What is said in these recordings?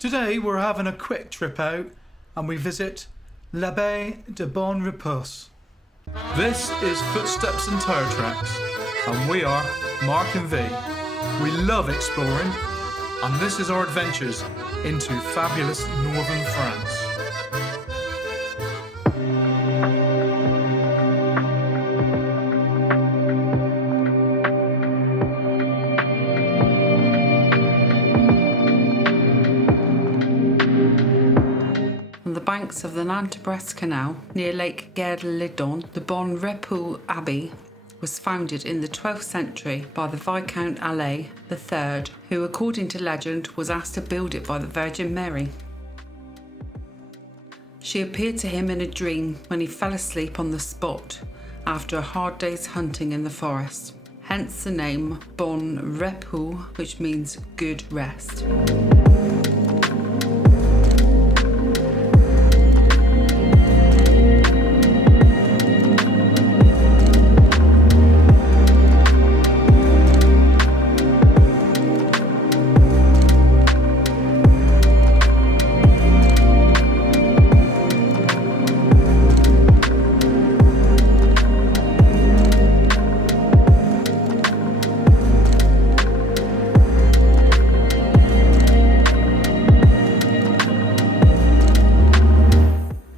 Today we're having a quick trip out and we visit l'Abbaye de Bon-Repos. This is Footsteps and Tyretracks and we are Mark and V. We love exploring and this is our adventures into fabulous northern France. On the banks of the Nantes-Brest Canal, near Lake Guerre-le-Don, the Bon-Repos Abbey was founded in the 12th century by the Viscount Alais III, who, according to legend, was asked to build it by the Virgin Mary. She appeared to him in a dream when he fell asleep on the spot after a hard day's hunting in the forest. Hence the name Bon-Repos, which means good rest.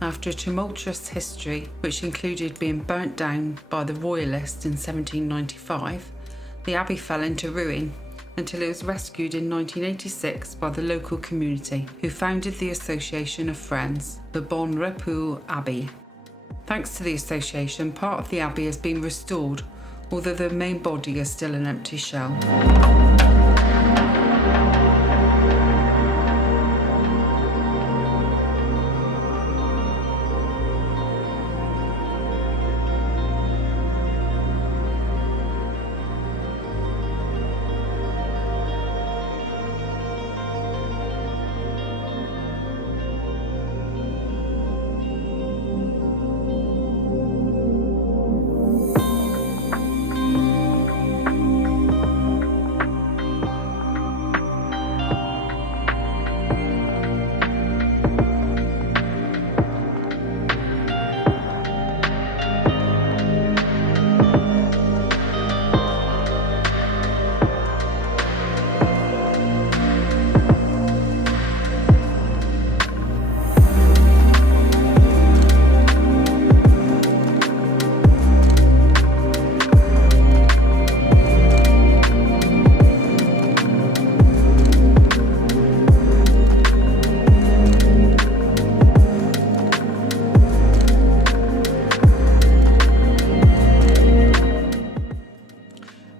After a tumultuous history, which included being burnt down by the Royalists in 1795, the abbey fell into ruin until it was rescued in 1986 by the local community, who founded the Association of Friends, the Bon-Repos Abbey. Thanks to the association, part of the abbey has been restored, although the main body is still an empty shell.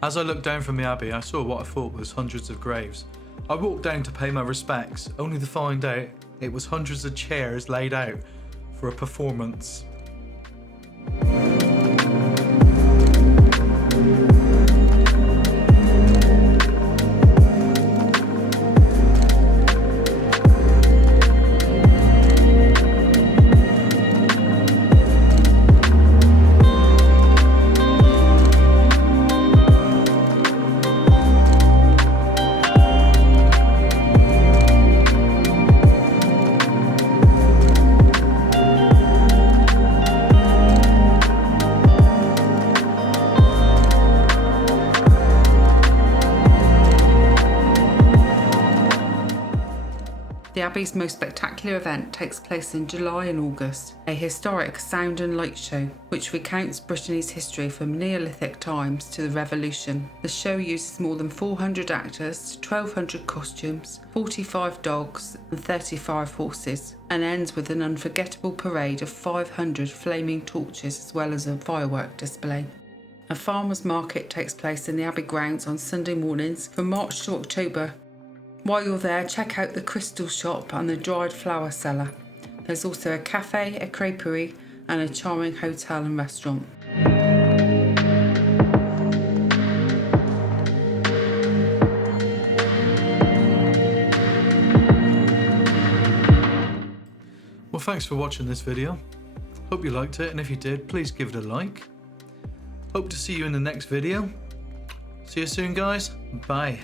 As I looked down from the abbey, I saw what I thought was hundreds of graves. I walked down to pay my respects, only to find out it was hundreds of chairs laid out for a performance. The Abbey's most spectacular event takes place in July and August, a historic sound and light show which recounts Brittany's history from Neolithic times to the Revolution. The show uses more than 400 actors, 1,200 costumes, 45 dogs and 35 horses, and ends with an unforgettable parade of 500 flaming torches as well as a firework display. A farmer's market takes place in the Abbey grounds on Sunday mornings from March to October. While you're there, check out the crystal shop and the dried flower cellar. There's also a cafe, a creperie and a charming hotel and restaurant. Well, thanks for watching this video. Hope you liked it, and if you did, please give it a like. Hope to see you in the next video. See you soon, guys. Bye.